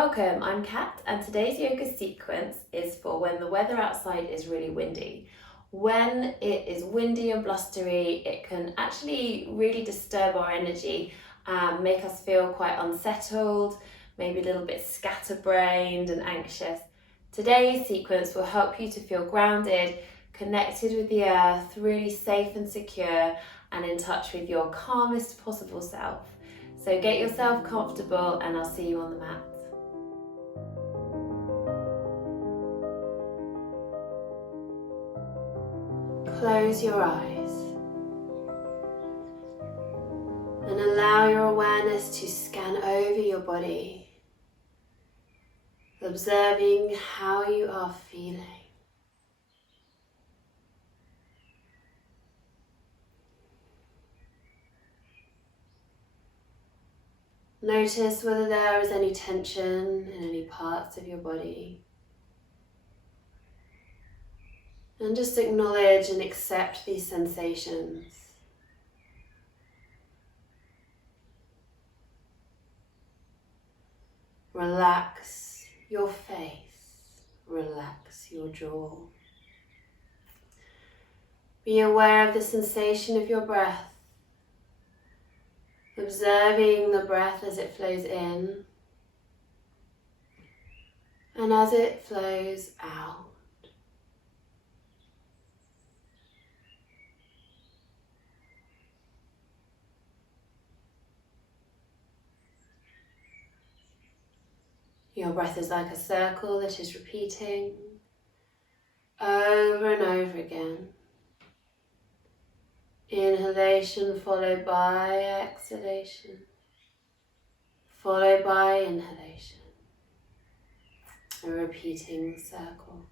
Welcome, I'm Kat, and today's yoga sequence is for when the weather outside is really windy. When it is windy and blustery, it can actually really disturb our energy and make us feel quite unsettled, maybe a little bit scatterbrained and anxious. Today's sequence will help you to feel grounded, connected with the earth, really safe and secure, and in touch with your calmest possible self. So get yourself comfortable and I'll see you on the mat. Close your eyes and allow your awareness to scan over your body, observing how you are feeling. Notice whether there is any tension in any parts of your body. And just acknowledge and accept these sensations. Relax your face, relax your jaw. Be aware of the sensation of your breath, observing the breath as it flows in and as it flows out. Your breath is like a circle that is repeating over and over again. Inhalation followed by exhalation, followed by inhalation. A repeating circle.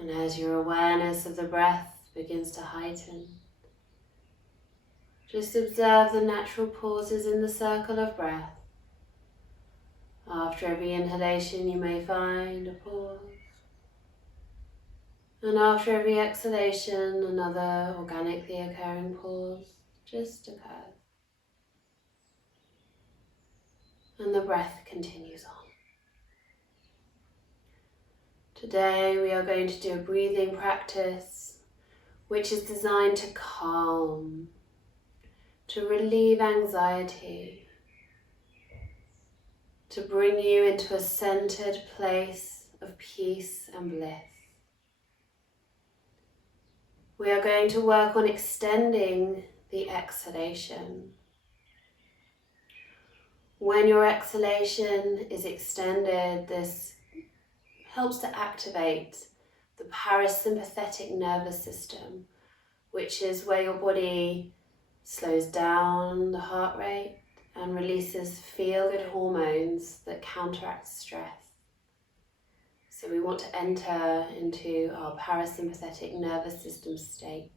And as your awareness of the breath begins to heighten, just observe the natural pauses in the circle of breath. After every inhalation, you may find a pause. And after every exhalation, another organically occurring pause just occurs. And the breath continues on. Today we are going to do a breathing practice which is designed to calm, to relieve anxiety, to bring you into a centered place of peace and bliss. We are going to work on extending the exhalation. When your exhalation is extended, this helps to activate the parasympathetic nervous system, which is where your body slows down the heart rate and releases feel-good hormones that counteract stress. So we want to enter into our parasympathetic nervous system state,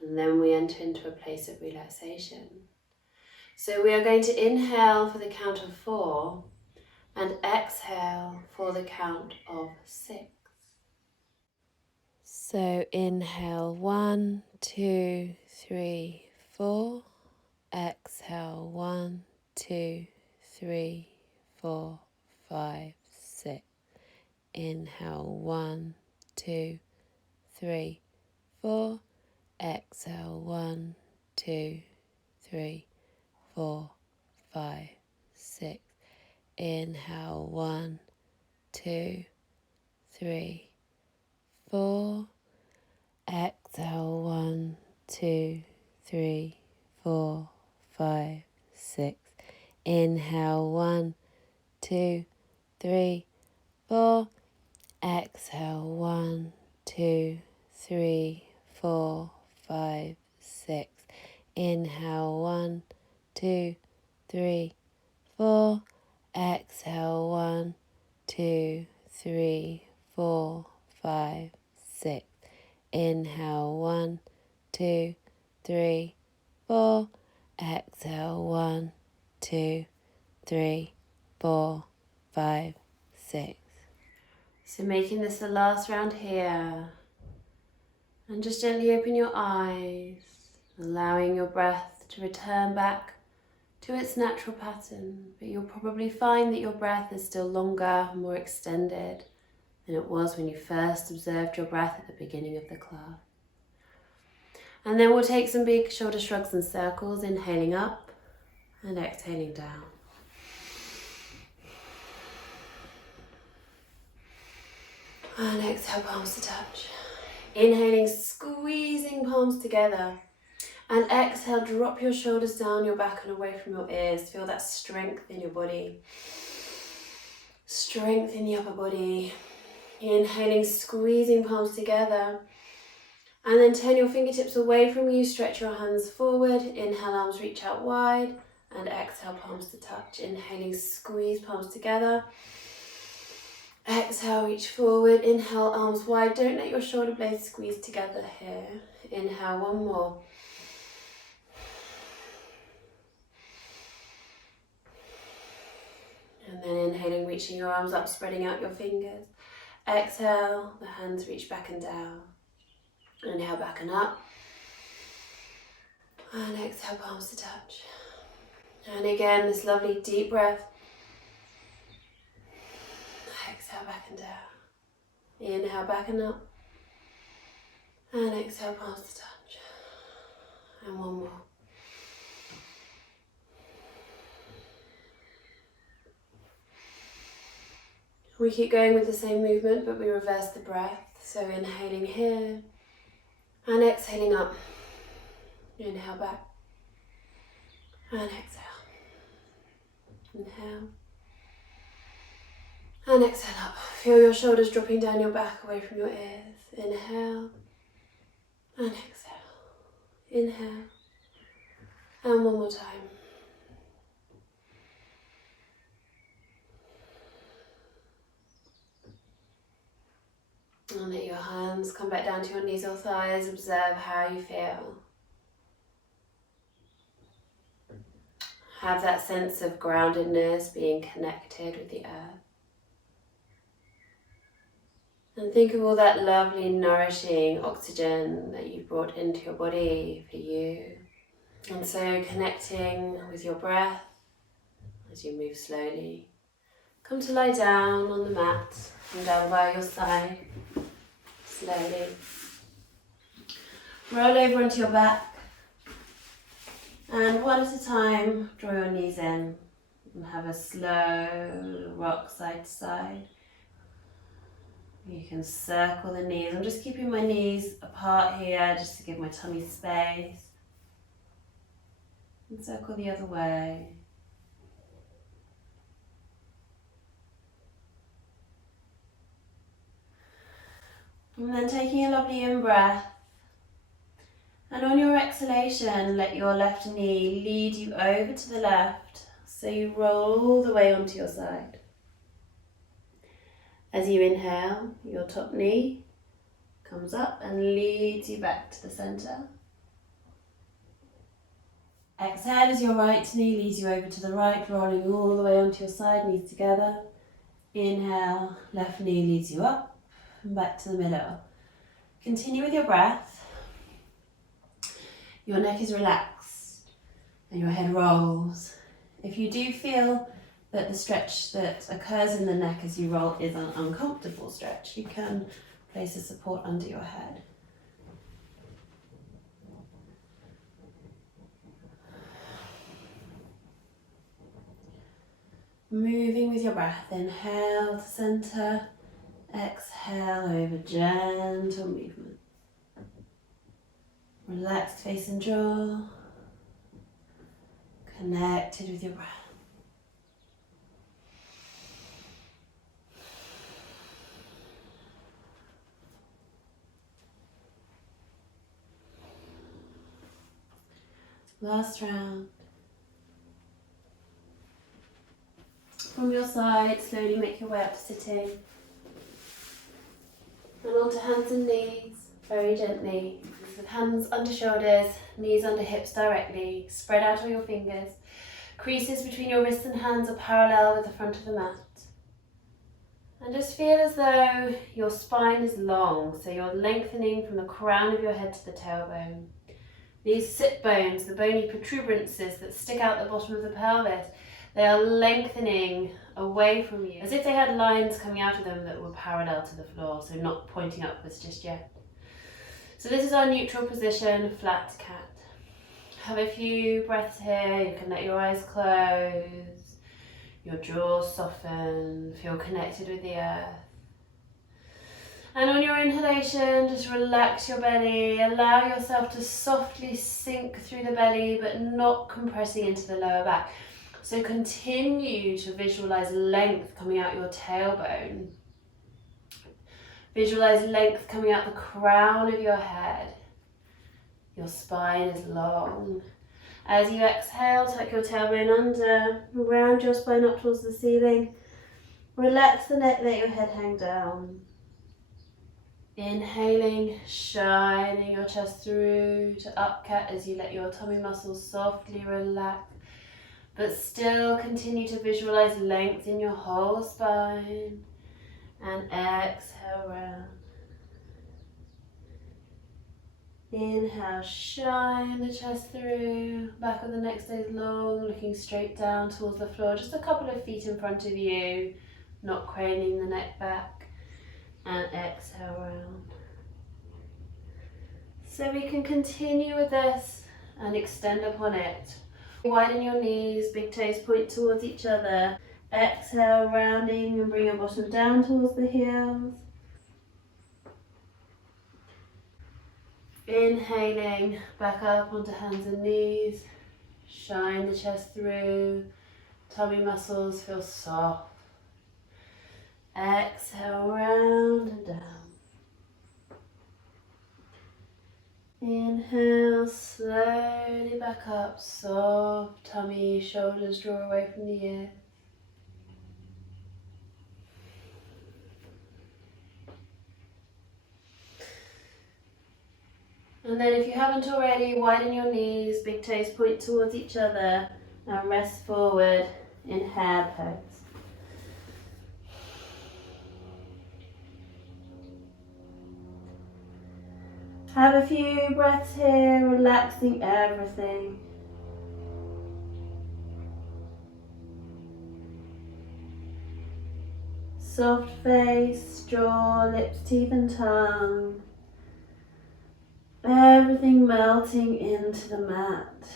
and then we enter into a place of relaxation. So we are going to inhale for the count of 4 and exhale for the count of 6. So inhale 1, 2, 3, 4. Exhale 1, 2, 3, 4, 5, 6. Inhale 1, 2, 3, 4. Exhale 1, 2, 3, 4, 5, 6. Inhale 1, 2, 3, 4. Exhale 1, 2, 3, 4, 5, 6. Inhale 1, 2, 3, 4. Exhale 1, 2, 3, 4, 5, 6. Inhale 1, 2, 3, 4. Exhale 1, 2, 3, 4, 5, 6. Inhale 1, 2, 3, 4. Exhale 1, 2, 3, 4, 5, 6. So making this the last round here. And just gently open your eyes, allowing your breath to return back to its natural pattern. But you'll probably find that your breath is still longer, more extended than it was when you first observed your breath at the beginning of the class. And then we'll take some big shoulder shrugs and circles, inhaling up and exhaling down. And exhale, palms to touch. Inhaling, squeezing palms together. And exhale, drop your shoulders down your back and away from your ears. Feel that strength in your body. Strength in the upper body. Inhaling, squeezing palms together. And then turn your fingertips away from you. Stretch your hands forward. Inhale, arms reach out wide. And exhale, palms to touch. Inhaling, squeeze palms together. Exhale, reach forward. Inhale, arms wide. Don't let your shoulder blades squeeze together here. Inhale, one more. And then inhaling, reaching your arms up, spreading out your fingers. Exhale, the hands reach back and down. Inhale, back and up. And exhale, palms to touch. And again, this lovely deep breath. Exhale, back and down. Inhale, back and up. And exhale, palms to touch. And one more. We keep going with the same movement, but we reverse the breath. So inhaling here and exhaling up. Inhale back and exhale. Inhale and exhale up. Feel your shoulders dropping down your back away from your ears. Inhale and exhale. Inhale and one more time. And let your hands come back down to your knees or thighs. Observe how you feel. Have that sense of groundedness, being connected with the earth. And think of all that lovely, nourishing oxygen that you've brought into your body for you. And so connecting with your breath as you move slowly. Come to lie down on the mat and down by your side. Slowly. Roll over onto your back. And one at a time, draw your knees in. And have a slow rock side to side. You can circle the knees. I'm just keeping my knees apart here just to give my tummy space. And circle the other way. And then taking a lovely in-breath. And on your exhalation, let your left knee lead you over to the left. So you roll all the way onto your side. As you inhale, your top knee comes up and leads you back to the center. Exhale as your right knee leads you over to the right, rolling all the way onto your side, knees together. Inhale, left knee leads you up and back to the middle. Continue with your breath. Your neck is relaxed and your head rolls. If you do feel that the stretch that occurs in the neck as you roll is an uncomfortable stretch, you can place a support under your head. Moving with your breath, inhale to center, exhale over, gentle movement. Relaxed face and jaw, connected with your breath. Last round. From your side, slowly make your way up to sitting. And onto hands and knees, very gently. With hands under shoulders, knees under hips directly. Spread out all your fingers. Creases between your wrists and hands are parallel with the front of the mat. And just feel as though your spine is long, so you're lengthening from the crown of your head to the tailbone. These sit bones, the bony protuberances that stick out the bottom of the pelvis, they are lengthening away from you, as if they had lines coming out of them that were parallel to the floor, so not pointing upwards just yet. So this is our neutral position, flat cat. Have a few breaths here. You can let your eyes close, your jaw soften, feel connected with the earth. And on your inhalation, just relax your belly. Allow yourself to softly sink through the belly, but not compressing into the lower back. So continue to visualize length coming out your tailbone. Visualize length coming out the crown of your head. Your spine is long. As you exhale, tuck your tailbone under, round your spine up towards the ceiling. Relax the neck, let your head hang down. Inhaling, shining your chest through to up cat as you let your tummy muscles softly relax, but still continue to visualize length in your whole spine. And exhale round. Inhale, shine the chest through, back of the neck stays long, looking straight down towards the floor, just a couple of feet in front of you, not craning the neck back. And exhale round. So we can continue with this and extend upon it. Widen your knees, big toes point towards each other. Exhale, rounding, and bring your bottom down towards the heels. Inhaling, back up onto hands and knees. Shine the chest through. Tummy muscles feel soft. Exhale, round and down. Inhale, slowly back up, soft tummy, shoulders draw away from the ear. And then if you haven't already, widen your knees, big toes point towards each other, and rest forward in hare pose. Have a few breaths here, relaxing everything. Soft face, jaw, lips, teeth and tongue. Everything melting into the mat.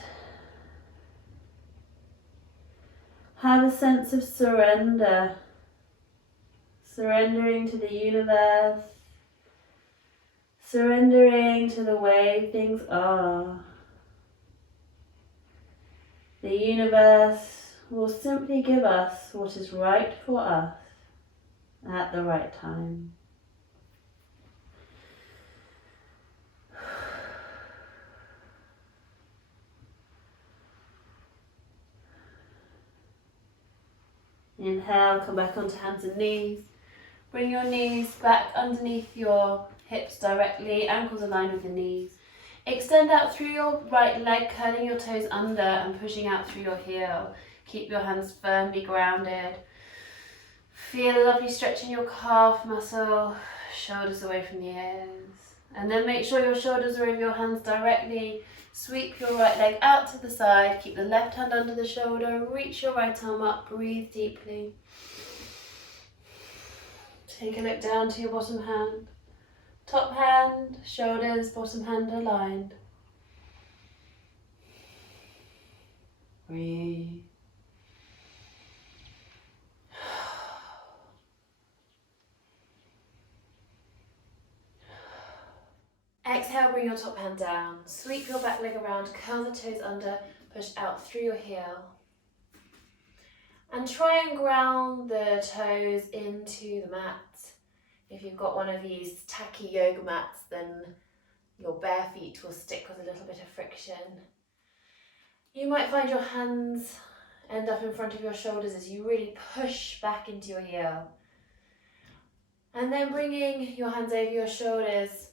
Have a sense of surrender. Surrendering to the universe. Surrendering to the way things are. The universe will simply give us what is right for us at the right time. Inhale, come back onto hands and knees. Bring your knees back underneath your hips directly, ankles aligned with the knees. Extend out through your right leg, curling your toes under and pushing out through your heel. Keep your hands firmly grounded. Feel a lovely stretch in your calf muscle, shoulders away from the ears. And then make sure your shoulders are over your hands directly. Sweep your right leg out to the side, keep the left hand under the shoulder, reach your right arm up, breathe deeply. Take a look down to your bottom hand. Top hand, shoulders, bottom hand aligned. Breathe. Exhale, bring your top hand down. Sweep your back leg around, curl the toes under, push out through your heel. And try and ground the toes into the mat. If you've got one of these tacky yoga mats, then your bare feet will stick with a little bit of friction. You might find your hands end up in front of your shoulders as you really push back into your heel. And then bringing your hands over your shoulders,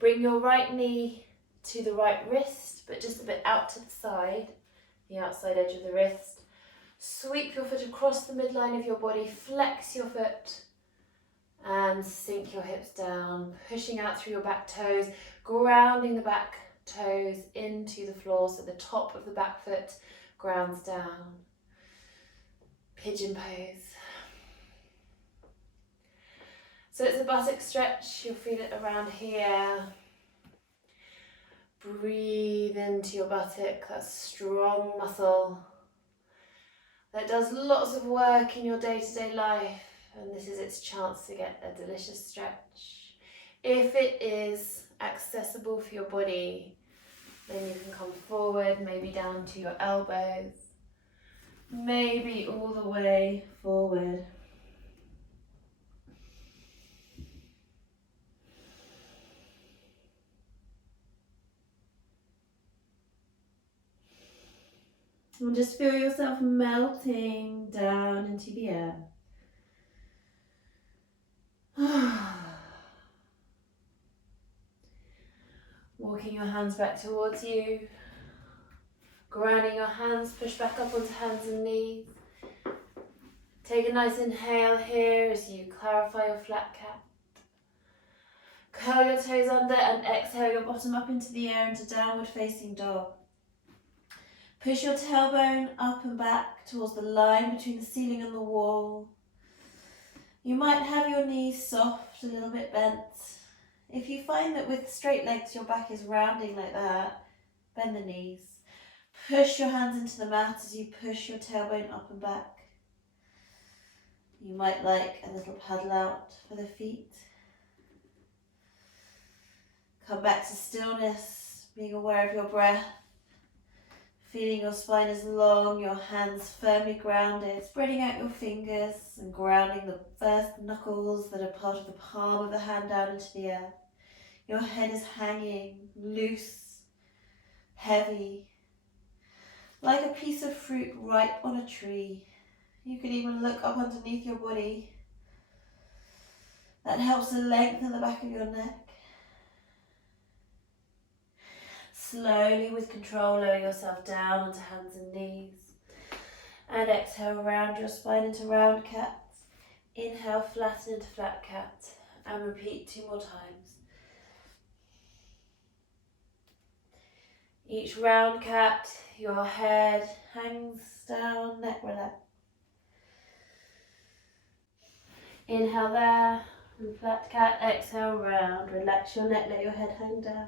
bring your right knee to the right wrist, but just a bit out to the side, the outside edge of the wrist. Sweep your foot across the midline of your body, flex your foot, And sink your hips down, pushing out through your back toes, grounding the back toes into the floor so the top of the back foot grounds down. Pigeon pose. So it's a buttock stretch, you'll feel it around here. Breathe into your buttock, that strong muscle that does lots of work in your day-to-day life, and this is its chance to get a delicious stretch. If it is accessible for your body, then you can come forward, maybe down to your elbows, maybe all the way forward. And just feel yourself melting down into the earth. Walking your hands back towards you. Grounding your hands, push back up onto hands and knees. Take a nice inhale here as you clarify your flat cat. Curl your toes under and exhale your bottom up into the air into downward facing dog. Push your tailbone up and back towards the line between the ceiling and the wall. You might have your knees soft, a little bit bent. If you find that with straight legs your back is rounding like that, bend the knees. Push your hands into the mat as you push your tailbone up and back. You might like a little paddle out for the feet. Come back to stillness, being aware of your breath. Feeling your spine is long, your hands firmly grounded, spreading out your fingers and grounding the first knuckles that are part of the palm of the hand down into the earth. Your head is hanging, loose, heavy, like a piece of fruit ripe on a tree. You can even look up underneath your body. That helps to lengthen the back of your neck. Slowly, with control, lower yourself down onto hands and knees. And exhale, round your spine into round cat. Inhale, flatten into flat cat. And repeat 2 more times. Each round cat, your head hangs down, neck relaxed. Inhale there, and flat cat. Exhale, round. Relax your neck, let your head hang down.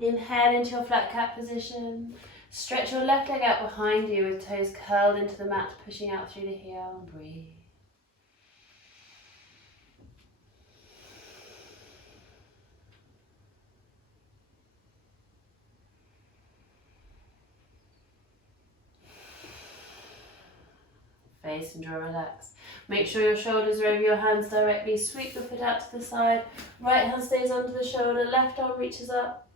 Inhale into your flat cat position. Stretch your left leg out behind you with toes curled into the mat, pushing out through the heel, and breathe. Face and jaw relaxed. Make sure your shoulders are over your hands directly. Sweep the foot out to the side. Right hand stays under the shoulder, left arm reaches up.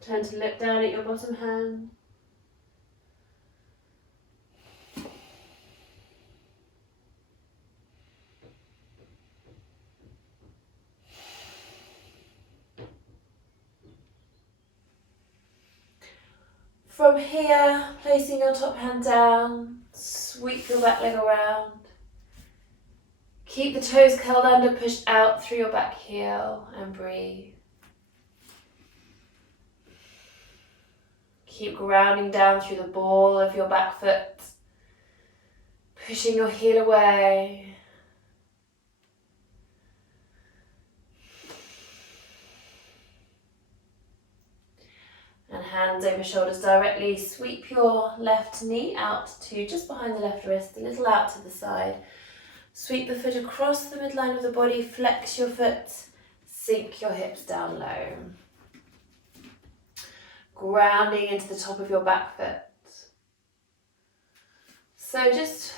Turn to look down at your bottom hand. From here, placing your top hand down, sweep your back leg around. Keep the toes curled under, push out through your back heel and breathe. Keep grounding down through the ball of your back foot, pushing your heel away. And hands over shoulders directly. Sweep your left knee out to just behind the left wrist, a little out to the side. Sweep the foot across the midline of the body, flex your foot, sink your hips down low. Grounding into the top of your back foot. So just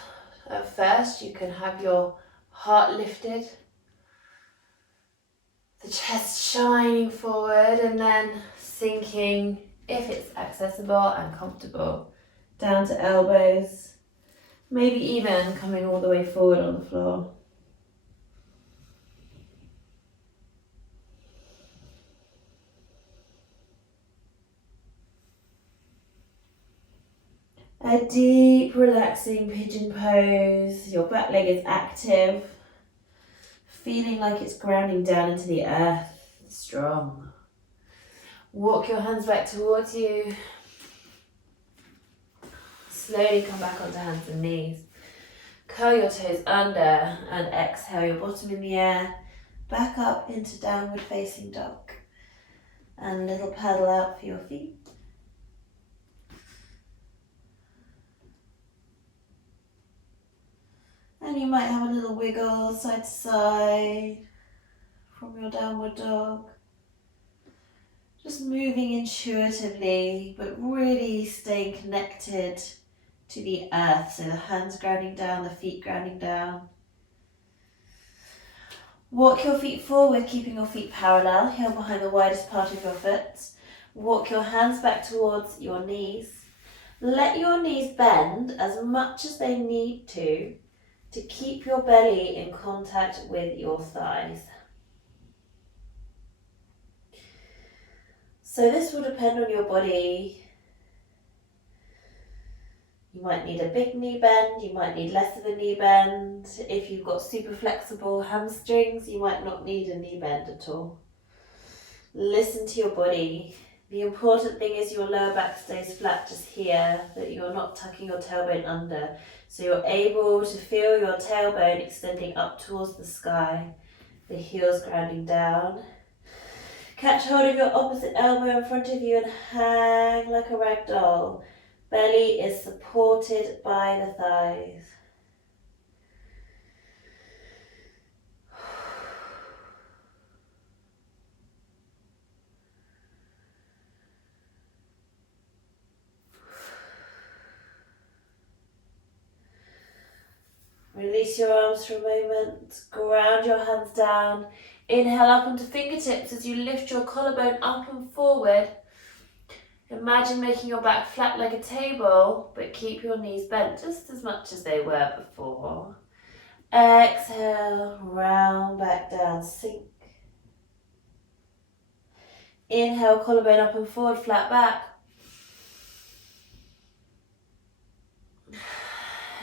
at first you can have your heart lifted, the chest shining forward, and then sinking, if it's accessible and comfortable, down to elbows, maybe even coming all the way forward on the floor. A deep, relaxing pigeon pose. Your back leg is active, feeling like it's grounding down into the earth. Strong. Walk your hands back towards you. Slowly come back onto hands and knees. Curl your toes under and exhale your bottom in the air. Back up into downward facing dog. And a little paddle out for your feet. And you might have a little wiggle side to side from your downward dog. Just moving intuitively, but really staying connected to the earth. So the hands grounding down, the feet grounding down. Walk your feet forward, keeping your feet parallel, heel behind the widest part of your foot. Walk your hands back towards your knees. Let your knees bend as much as they need to keep your belly in contact with your thighs. So this will depend on your body. You might need a big knee bend, you might need less of a knee bend. If you've got super flexible hamstrings, you might not need a knee bend at all. Listen to your body. The important thing is your lower back stays flat just here, that you're not tucking your tailbone under. So you're able to feel your tailbone extending up towards the sky, the heels grounding down. Catch hold of your opposite elbow in front of you and hang like a rag doll. Belly is supported by the thighs. Release your arms for a moment. Ground your hands down. Inhale up onto fingertips as you lift your collarbone up and forward. Imagine making your back flat like a table, but keep your knees bent just as much as they were before. Exhale, round back down, sink. Inhale, collarbone up and forward, flat back.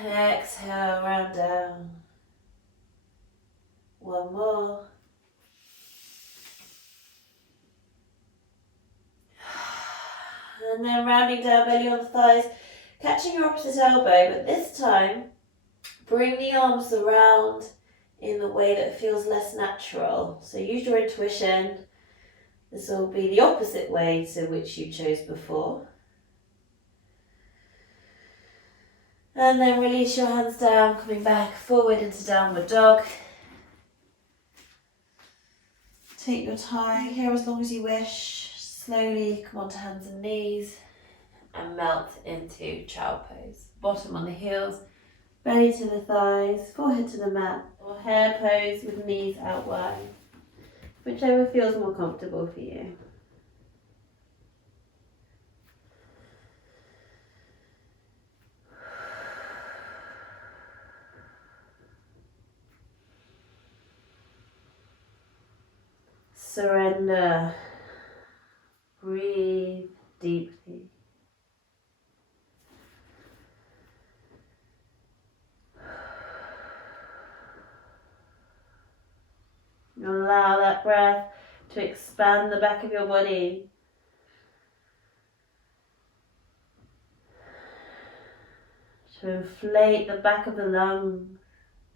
Exhale, round down. One more. And then rounding down, belly on the thighs, catching your opposite elbow, but this time, bring the arms around in the way that feels less natural. So use your intuition. This will be the opposite way to which you chose before. And then release your hands down, coming back forward into downward dog. Take your time here as long as you wish. Slowly come onto hands and knees and melt into child pose. Bottom on the heels, belly to the thighs, forehead to the mat, or hare pose with knees out wide. Whichever feels more comfortable for you. Surrender. Breathe deeply. Allow that breath to expand the back of your body. To inflate the back of the lungs,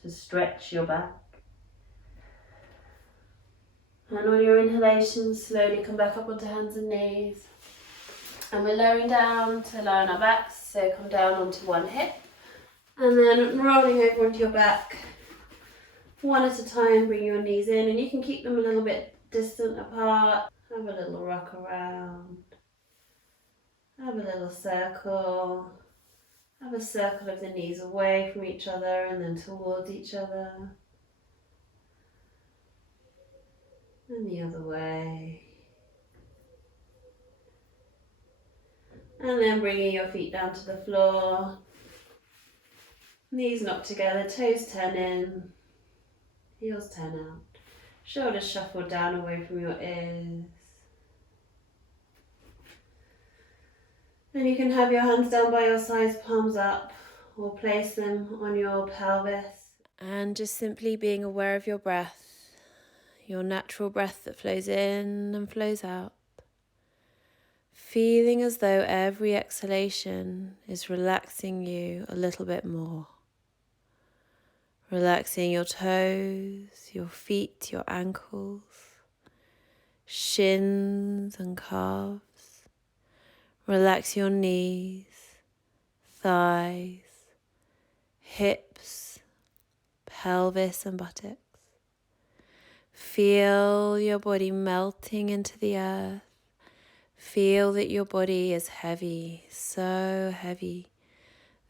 to stretch your back. And on your inhalation, slowly come back up onto hands and knees. And we're lowering down to lie on our backs, so come down onto one hip. And then rolling over onto your back. One at a time, bring your knees in, and you can keep them a little bit distant apart. Have a little rock around. Have a little circle. Have a circle of the knees away from each other and then towards each other. And the other way. And then bringing your feet down to the floor. Knees knocked together, toes turn in, heels turn out. Shoulders shuffle down away from your ears. And you can have your hands down by your sides, palms up, or place them on your pelvis. And just simply being aware of your breath, your natural breath that flows in and flows out. Feeling as though every exhalation is relaxing you a little bit more. Relaxing your toes, your feet, your ankles, shins and calves. Relax your knees, thighs, hips, pelvis and buttocks. Feel your body melting into the earth. Feel that your body is heavy, so heavy,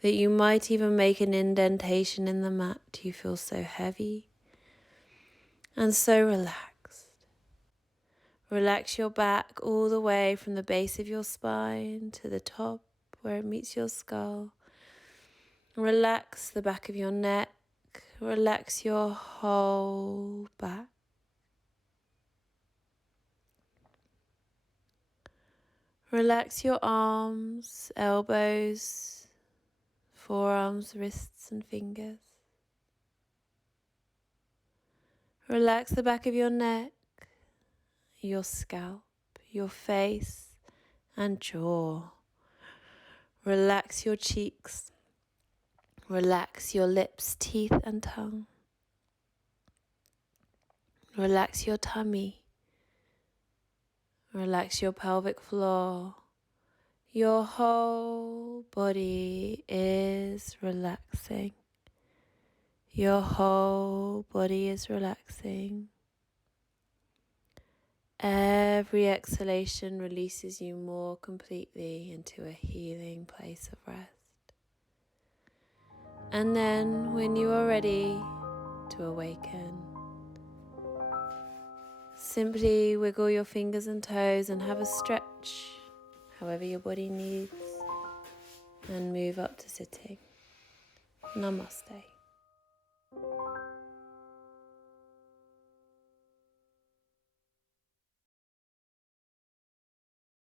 that you might even make an indentation in the mat. You feel so heavy and so relaxed. Relax your back all the way from the base of your spine to the top where it meets your skull. Relax the back of your neck. Relax your whole back. Relax your arms, elbows, forearms, wrists and fingers. Relax the back of your neck, your scalp, your face and jaw. Relax your cheeks. Relax your lips, teeth and tongue. Relax your tummy. Relax your pelvic floor. Your whole body is relaxing. Your whole body is relaxing. Every exhalation releases you more completely into a healing place of rest. And then when you are ready to awaken, simply wiggle your fingers and toes and have a stretch, however your body needs, and move up to sitting. Namaste.